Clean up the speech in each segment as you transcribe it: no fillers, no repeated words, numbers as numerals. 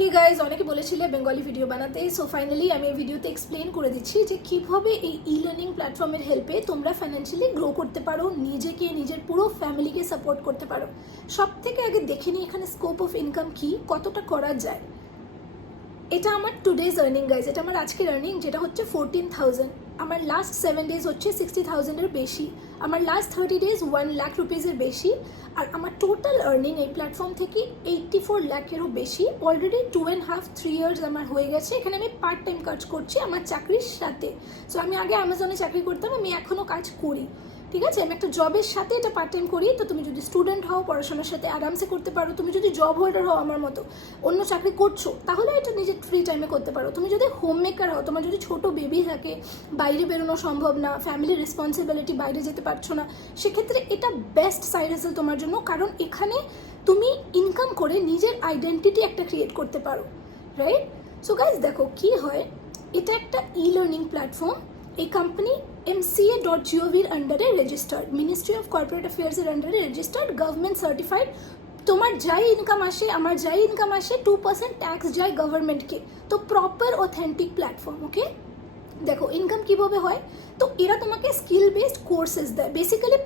Hey guys, অনেকে বলেছিলে Bengali video বানাতে। সো ফাইনালি আমি এই ভিডিওতে এক্সপ্লেন করে দিচ্ছি যে কীভাবে এই ই লার্নিং প্ল্যাটফর্মের হেল্পে তোমরা ফাইন্যান্সিয়ালি গ্রো করতে পারো, নিজেকে নিজের পুরো ফ্যামিলিকে সাপোর্ট করতে পারো। সব থেকে আগে দেখে নিই এখানে স্কোপ অফ ইনকাম কী, কতটা করা যায়। এটা আমার টুডেজ আর্নিং গাইজ, এটা আমার আজকের আর্নিং, যেটা হচ্ছে 14,000। আমার লাস্ট 7 ডেজ হচ্ছে 60,000-এর বেশি, আমার লাস্ট 30 ডেজ 1 লাখ রুপিজের বেশি, আর আমার টোটাল আর্নিং এই প্ল্যাটফর্ম থেকে 84 লাখেরও বেশি। অলরেডি 2.5-3 ইয়ার্স আমার হয়ে গেছে। এখানে আমি পার্ট টাইম কাজ করছি আমার চাকরির সাথে। সো আমি আগে অ্যামাজনে চাকরি করতাম, আমি এখনও কাজ করি, ঠিক আছে। আমি একটা জবের সাথে এটা পার্ট টাইম করি। তো তুমি যদি স্টুডেন্ট হও, পড়াশোনার সাথে আরামসে করতে পারো। তুমি যদি জব হোল্ডার হও আমার মতো, অন্য চাকরি করছো, তাহলে এটা নিজের ফ্রি টাইমে করতে পারো। তুমি যদি হোম মেকার হও, তোমার যদি ছোটো বেবি থাকে, বাইরে বেরোনো সম্ভব না, ফ্যামিলির রেসপন্সিবিলিটি, বাইরে যেতে পারছো না, সেক্ষেত্রে এটা বেস্ট সাইড হাসেল তোমার জন্য। কারণ এখানে তুমি ইনকাম করে নিজের আইডেন্টিটি একটা ক্রিয়েট করতে পারো, রাইট। সো গাইজ দেখো কী হয়, এটা একটা ই লার্নিং প্ল্যাটফর্ম। এই কোম্পানি MCA.gov-এর আন্ডারে রেজিস্টার্ড, মিনিস্ট্রি অফ কর্পোরেট অ্যাফেয়ার্সের আন্ডারে রেজিস্টার্ড, গভর্নমেন্ট সার্টিফাইড। তোমার যাই ইনকাম আসে, আমার যাই ইনকাম আসে, 2% ট্যাক্স যায় গভর্নমেন্টকে। তো প্রপার অথেন্টিক প্ল্যাটফর্ম, ওকে। দেখো ইনকাম কীভাবে হয়, তো এরা তোমাকে স্কিল বেসড কোর্সেস দেয়। বেসিক্যালি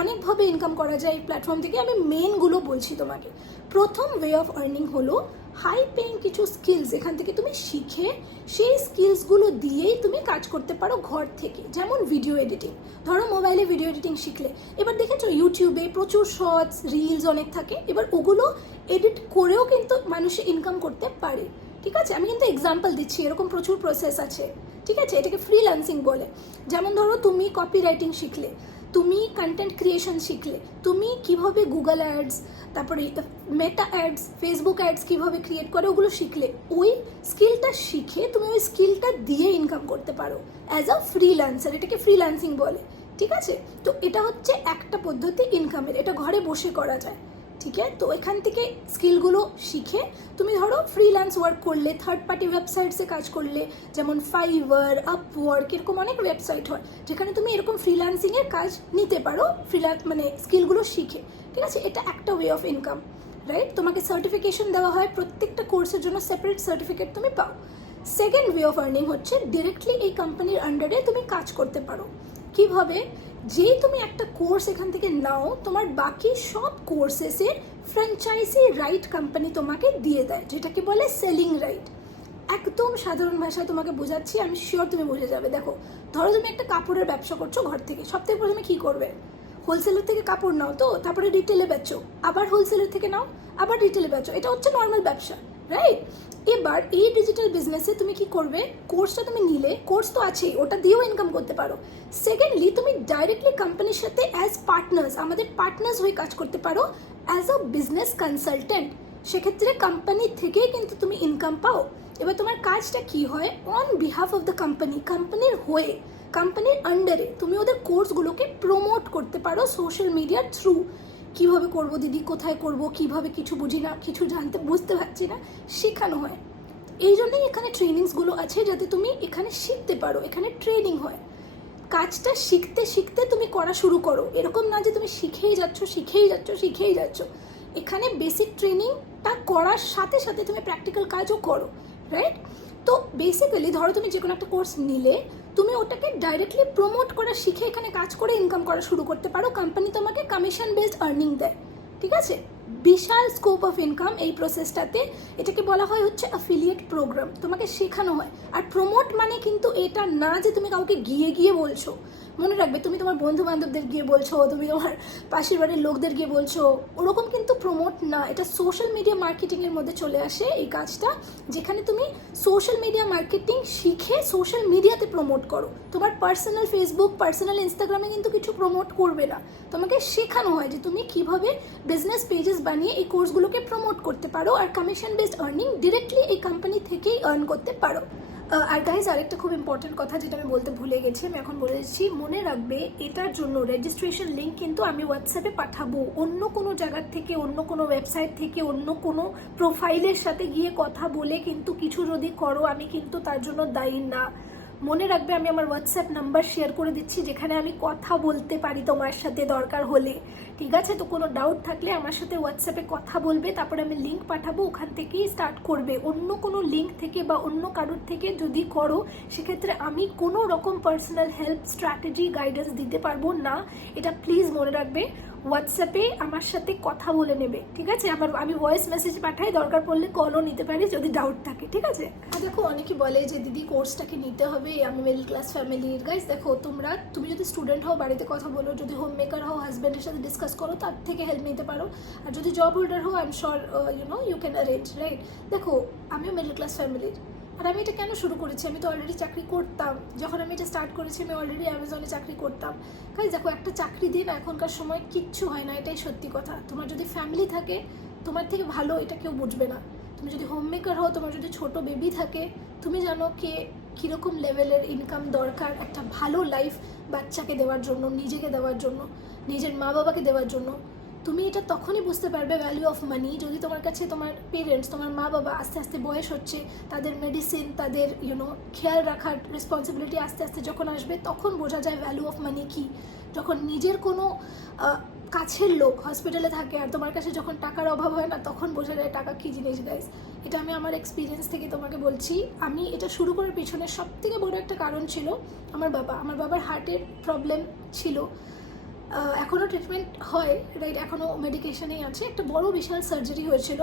অনেকভাবে ইনকাম করা যায় এই প্ল্যাটফর্ম থেকে, আমি মেনগুলো বলছি তোমাকে। প্রথম ওয়ে অফ আর্নিং হলো হাই পেইং কিছু স্কিলস এখান থেকে তুমি শিখে সেই স্কিলসগুলো দিয়েই তুমি কাজ করতে পারো ঘর থেকে। যেমন ভিডিও এডিটিং, ধরো মোবাইলে ভিডিও এডিটিং শিখলে, এবার দেখেছো ইউটিউবে প্রচুর শর্টস রিলস অনেক থাকে, এবার ওগুলো এডিট করেও কিন্তু মানুষ ইনকাম করতে পারে, ঠিক আছে। আমি কিন্তু এক্সাম্পল দিচ্ছি, এরকম প্রচুর প্রসেস আছে, ঠিক আছে। এটাকে ফ্রিল্যান্সিং বলে। যেমন ধরো তুমি কপি রাইটিং শিখলে, তুমি কন্টেন্ট ক্রিয়েশন শিখলে, তুমি কিভাবে গুগল অ্যাডস, তারপরে মেটা অ্যাডস, ফেসবুক অ্যাডস কীভাবে ক্রিয়েট করে ওগুলো শিখলে, ওই স্কিলটা শিখে তুমি ওই স্কিলটা দিয়ে ইনকাম করতে পারো অ্যাজ আ ফ্রিল্যান্সার। এটাকে ফ্রিল্যান্সিং বলে, ঠিক আছে। তো এটা হচ্ছে একটা পদ্ধতি ইনকামের, এটা ঘরে বসে করা যায়, ঠিক আছে। তো এখান থেকে স্কিলগুলো শিখে তুমি ধরো ফ্রিল্যান্স ওয়ার্ক করলে, থার্ড পার্টি ওয়েবসাইটসে কাজ করলে, যেমন ফাইবার, আপওয়ার্ক, এরকম অনেক ওয়েবসাইট হয় যেখানে তুমি এরকম ফ্রিল্যান্সিংয়ের কাজ নিতে পারো, ফ্রিল্যান্স মানে স্কিলগুলো শিখে, ঠিক আছে। এটা একটা ওয়ে অফ ইনকাম, রাইট। তোমাকে সার্টিফিকেশন দেওয়া হয়, প্রত্যেকটা কোর্সের জন্য সেপারেট সার্টিফিকেট তুমি পাও। সেকেন্ড ওয়ে অফ আর্নিং হচ্ছে ডিরেক্টলি এই কোম্পানির আন্ডারে তুমি কাজ করতে পারো। কিভাবে, যেই তুমি একটা কোর্স এখান থেকে নাও, তোমার বাকি সব কোর্সেসের ফ্র্যাঞ্চাইজি রাইট কোম্পানি তোমাকে দিয়ে দেয়, যেটাকে বলে সেলিং রাইট। একদম সাধারণ ভাষায় তোমাকে বোঝাচ্ছি, আমি শিওর তুমি বুঝে যাবে। দেখো ধরো তুমি একটা কাপড়ের ব্যবসা করছো ঘর থেকে, সব থেকে প্রথমে কী করবে, হোলসেলের থেকে কাপড় নাও, তো তারপরে রিটেলে বেচো, আবার হোলসেলের থেকে নাও, আবার রিটেলে বেচো। এটা হচ্ছে নর্মাল ব্যবসা, রাইট। এবার এই ডিজিটাল বিজনেসে তুমি কি করবে, কোর্সটা তুমি নিলে, কোর্স তো আছেই, ওটা দিয়েও ইনকাম করতে পারো। সেকেন্ডলি তুমি ডাইরেক্টলি কোম্পানির সাথে অ্যাজ পার্টনার্স, আমাদের পার্টনার্স হয়ে কাজ করতে পারো অ্যাজ আ বিজনেস কনসালটেন্ট। সেক্ষেত্রে কোম্পানির থেকেই কিন্তু তুমি ইনকাম পাও। এবার তোমার কাজটা কি হয়, on behalf of the company, কোম্পানির হয়ে, কোম্পানির আন্ডারে তুমি ওদের কোর্সগুলোকে প্রমোট করতে পারো সোশ্যাল মিডিয়ার থ্রু। কীভাবে করবো দিদি, কোথায় করব, কিভাবে, কিছু বুঝি না, কিছু বুঝতে পারছি না, শেখানো হয়। এই জন্যই এখানে ট্রেনিংসগুলো আছে, যাতে তুমি এখানে শিখতে পারো, এখানে ট্রেনিং হয়। কাজটা শিখতে শিখতে তুমি করা শুরু করো, এরকম না যে তুমি শিখেই যাচ্ছ। এখানে বেসিক ট্রেনিংটা করার সাথে সাথে তুমি প্র্যাকটিক্যাল কাজও করো, রাইট। তো বেসিক্যালি ধরো তুমি যে কোনো একটা কোর্স নিলে, তুমি ওটাকে ডাইরেক্টলি প্রমোট করা শিখে এখানে কাজ করে ইনকাম করা শুরু করতে পারো। কোম্পানি তোমাকে কমিশন বেসড আর্নিং দেয়, ঠিক আছে। বিশাল স্কোপ অফ ইনকাম এই প্রসেসটাতে। এটাকে বলা হয় হচ্ছে অ্যাফিলিয়েট প্রোগ্রাম, তোমাকে শেখানো হয়। আর প্রমোট মানে কিন্তু এটা না যে তুমি কাউকে গিয়ে বলছো, মনে রাখবে, তুমি তোমার বন্ধু বান্ধবদের গিয়ে বলছো, তুমি তোমার পাশের বাড়ির লোকদের গিয়ে বলছো, ওরকম কিন্তু প্রমোট না। এটা সোশ্যাল মিডিয়া মার্কেটিংয়ের মধ্যে চলে আসে এই কাজটা, যেখানে তুমি সোশ্যাল মিডিয়া মার্কেটিং শিখে সোশ্যাল মিডিয়াতে প্রমোট করো। তোমার পার্সোনাল ফেসবুক, পার্সোনাল ইনস্টাগ্রামে কিন্তু কিছু প্রমোট করবে না, তোমাকে শেখানো হয় যে তুমি কিভাবে বিজনেস পেজেস বানিয়ে এই কোর্সগুলোকে প্রমোট করতে পারো, আর কমিশন বেসড আর্নিং ডিরেক্টলি এই কোম্পানি থেকেই আর্ন করতে পারো। আর গাইজ, আরেকটা খুব ইম্পর্টেন্ট কথা যেটা আমি বলতে ভুলে গেছি, আমি এখন বলে দিচ্ছি, মনে রাখবে এটার জন্য রেজিস্ট্রেশন লিঙ্ক কিন্তু আমি হোয়াটসঅ্যাপে পাঠাবো। অন্য কোনো জায়গার থেকে, অন্য কোনো ওয়েবসাইট থেকে, অন্য কোনো প্রোফাইলের সাথে গিয়ে কথা বলে কিন্তু কিছু যদি করো, আমি কিন্তু তার জন্য দায়ী না। মনে রাখবে আমি আমার হোয়াটসঅ্যাপ নাম্বার শেয়ার করে দিচ্ছি, যেখানে আমি কথা বলতে পারি তোমার সাথে দরকার হলে। ঠিক আছে, তো কোনো ডাউট থাকলে আমার সাথে হোয়াটসঅ্যাপে কথা বলবে, তারপরে আমি লিঙ্ক পাঠাবো, ওখান থেকেই স্টার্ট করবে। অন্য কোনো লিঙ্ক থেকে বা অন্য কারোর থেকে যদি করো, সেক্ষেত্রে আমি কোনো রকম পার্সোনাল হেল্প, স্ট্র্যাটেজি, গাইডেন্স দিতে পারবো না। এটা প্লিজ মনে রাখবে। হোয়াটসঅ্যাপে আমার সাথে কথা বলে নেবে, ঠিক আছে? আমি ভয়েস মেসেজ পাঠাই, দরকার পড়লে কলও নিতে পারি যদি ডাউট থাকে, ঠিক আছে? আর দেখো, অনেকে বলে যে দিদি কোর্সটাকে নিতে হবে, আমি মিডল ক্লাস ফ্যামিলির। গাইস দেখো, তুমি যদি স্টুডেন্ট হও, বাড়িতে কথা বলো, যদি হোম মেকার হও, হাজব্যান্ডের সাথে ডিসকাস করো, তার থেকে হেল্প নিতে পারো। আর যদি জব হোল্ডার হও, I am sure you can arrange, right? দেখো, আমিও মিডল ক্লাস ফ্যামিলির, আর আমি এটা কেন শুরু করেছি? আমি তো অলরেডি চাকরি করতাম। যখন আমি এটা স্টার্ট করেছি, আমি অলরেডি অ্যামাজনে চাকরি করতাম। গাইস দেখো, একটা চাকরি দিয়ে না এখনকার সময় কিচ্ছু হয় না, এটাই সত্যি কথা। তোমার যদি ফ্যামিলি থাকে, তোমার থেকে ভালো এটা কেউ বুঝবে না। তুমি যদি হোম মেকার হও, তোমার যদি ছোট বেবি থাকে, তুমি জানো কীরকম লেভেলের ইনকাম দরকার একটা ভালো লাইফ বাচ্চাকে দেওয়ার জন্য, নিজেকে দেওয়ার জন্য, নিজের মা বাবাকে দেওয়ার জন্য। তুমি এটা তখনই বুঝতে পারবে ভ্যালু অফ মানি, যদি তোমার কাছে তোমার পেরেন্টস, তোমার মা বাবা আস্তে আস্তে বয়স হচ্ছে, তাদের মেডিসিন, তাদের খেয়াল রাখার রেসপন্সিবিলিটি আস্তে আস্তে যখন আসবে, তখন বোঝা যায় ভ্যালু অফ মানি কি। যখন নিজের কোনো কাছের লোক হসপিটালে থাকে আর তোমার কাছে যখন টাকার অভাব হয় না, তখন বোঝা যায় টাকা কী জিনিস। গাইস, এটা আমি আমার এক্সপিরিয়েন্স থেকে তোমাকে বলছি। আমি এটা শুরু করার পিছনে সবথেকে বড় একটা কারণ ছিল আমার বাবার হার্টের প্রবলেম ছিল। এখনও ট্রিটমেন্ট হয়, রাইট? এখনও মেডিকেশনেই আছে। একটা বড় বিশাল সার্জারি হয়েছিল,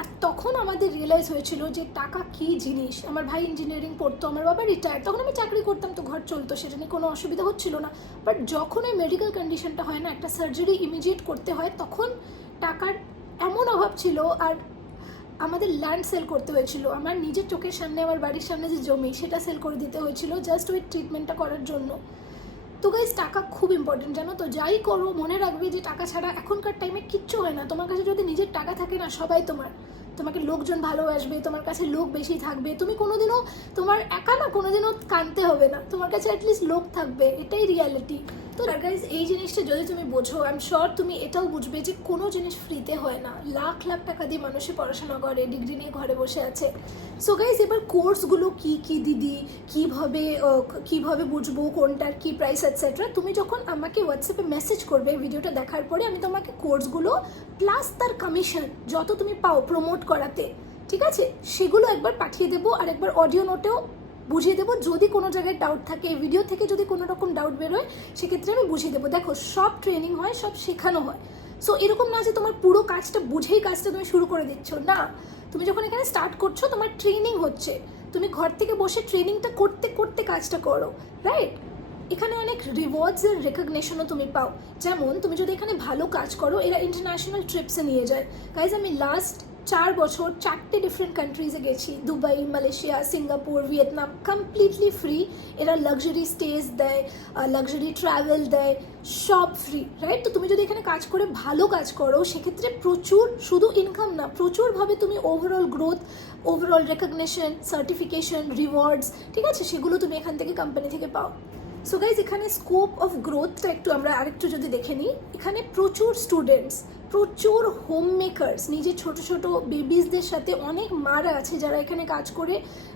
আর তখন আমাদের রিয়েলাইজ হয়েছিল যে টাকা কী জিনিস। আমার ভাই ইঞ্জিনিয়ারিং পড়তো, আমার বাবা রিটায়ার্ড, তখন আমি চাকরি করতাম, তো ঘর চলতো, সেটা নিয়ে কোনো অসুবিধা হচ্ছিল না। বাট যখন ওই মেডিকেল কন্ডিশনটা হয় না, একটা সার্জারি ইমিডিয়েট করতে হয়, তখন টাকার এমন অভাব ছিল। আর আমাদের ল্যান্ড সেল করতে হয়েছিল, আমার নিজের চোখের সামনে, আমার বাড়ির সামনে যে জমি, সেটা সেল করে দিতে হয়েছিল জাস্ট ওই ট্রিটমেন্টটা করার জন্য। তো গাইজ, টাকা খুব ইম্পর্টেন্ট, জানো তো? যাই করো মনে রাখবে যে টাকা ছাড়া এখনকার টাইমে কিচ্ছু হয় না। তোমার কাছে যদি নিজের টাকা থাকে না, সবাই তোমাকে লোকজন ভালোবাসবে, তোমার কাছে লোক বেশি থাকবে, তুমি কোনোদিনও তোমার একা না কোনোদিনও কাঁদতে হবে না, তোমার কাছে অ্যাটলিস্ট লোক থাকবে, এটাই রিয়ালিটি। তো গাইজ, এই জিনিসটা যদি তুমি বোঝো, আই এম শিওর তুমি এটাও বুঝবে যে কোনো জিনিস ফ্রিতে হয় না। লাখ লাখ টাকা দিয়ে মানুষে পড়াশোনা করে, ডিগ্রি নিয়ে ঘরে বসে আছে। সো গাইজ, এবার কোর্সগুলো কি দিদি, কিভাবে বুঝবো কোনটার কি প্রাইস এটসেট্রা, তুমি যখন আমাকে হোয়াটসঅ্যাপে মেসেজ করবে ভিডিওটা দেখার পরে, আমি তোমাকে কোর্সগুলো প্লাস তার কমিশন যত তুমি পাও প্রমোট করাতে, ঠিক আছে, সেগুলো একবার পাঠিয়ে দেবো, আর একবার অডিও নোটেও বুঝিয়ে দেবো। যদি কোনো জায়গায় ডাউট থাকে, এই ভিডিও থেকে যদি কোনো রকম ডাউট বেরোয়, সেক্ষেত্রে আমি বুঝিয়ে দেবো। দেখো, সব ট্রেনিং হয়, সব শেখানো হয়। সো এরকম না যে তোমার পুরো কাজটা বুঝেই কাজটা তুমি শুরু করে দিচ্ছ, না। তুমি যখন এখানে স্টার্ট করছো, তোমার ট্রেনিং হচ্ছে, তুমি ঘর থেকে বসে ট্রেনিংটা করতে করতে কাজটা করো, রাইট? এখানে অনেক রিওয়ার্ডস আর রেকগনিশনও তুমি পাও। যেমন তুমি যদি এখানে ভালো কাজ করো, এরা ইন্টারন্যাশনাল ট্রিপসে নিয়ে যায়। গাইজ, আমি লাস্ট 4 বছর 4টে ডিফারেন্ট কান্ট্রিজে গেছি, Dubai, Malaysia, Singapore, Vietnam, completely free. এরা লাক্সারি স্টেজ দেয়, লাক্সারি ট্রাভেল দেয়, সব ফ্রি, রাইট? তো তুমি যদি এখানে কাজ করে ভালো কাজ করো, সেক্ষেত্রে প্রচুর, শুধু ইনকাম না, প্রচুরভাবে তুমি overall growth, overall recognition, certification, rewards, ঠিক আছে, সেগুলো তুমি এখান থেকে কোম্পানি থেকে পাও। সো গাইজ, এখানে স্কোপ অফ গ্রোথটা আরেকটু যদি দেখে নিই, এখানে প্রচুর স্টুডেন্টস, প্রচুর হোম মেকার্স, নিজের ছোট ছোট বেবিসদের সাথে অনেক মারা আছে যারা এখানে কাজ করে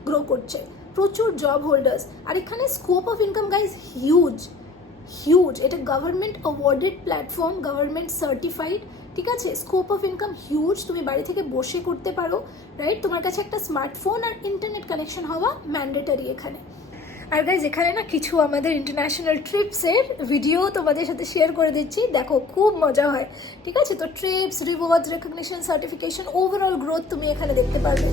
গ্রো করছে, প্রচুর জব হোল্ডার্স। আর এখানে scope of income guys huge. এটা government awarded platform, government certified, ঠিক আছে? স্কোপ অফ ইনকাম হিউজ, তুমি বাড়ি থেকে বসে করতে পারো, রাইট? তোমার কাছে একটা স্মার্টফোন আর ইন্টারনেট কানেকশন হওয়া ম্যান্ডেটারি এখানে। আর গাইজ, এখানে না কিছু আমাদের ইন্টারন্যাশনাল ট্রিপসের ভিডিও তোমাদের সাথে শেয়ার করে দিচ্ছি, দেখো খুব মজা হয়, ঠিক আছে? তো TRIPS, rewards, recognition, certification, overall growth তুমি এখানে দেখতে পারবে।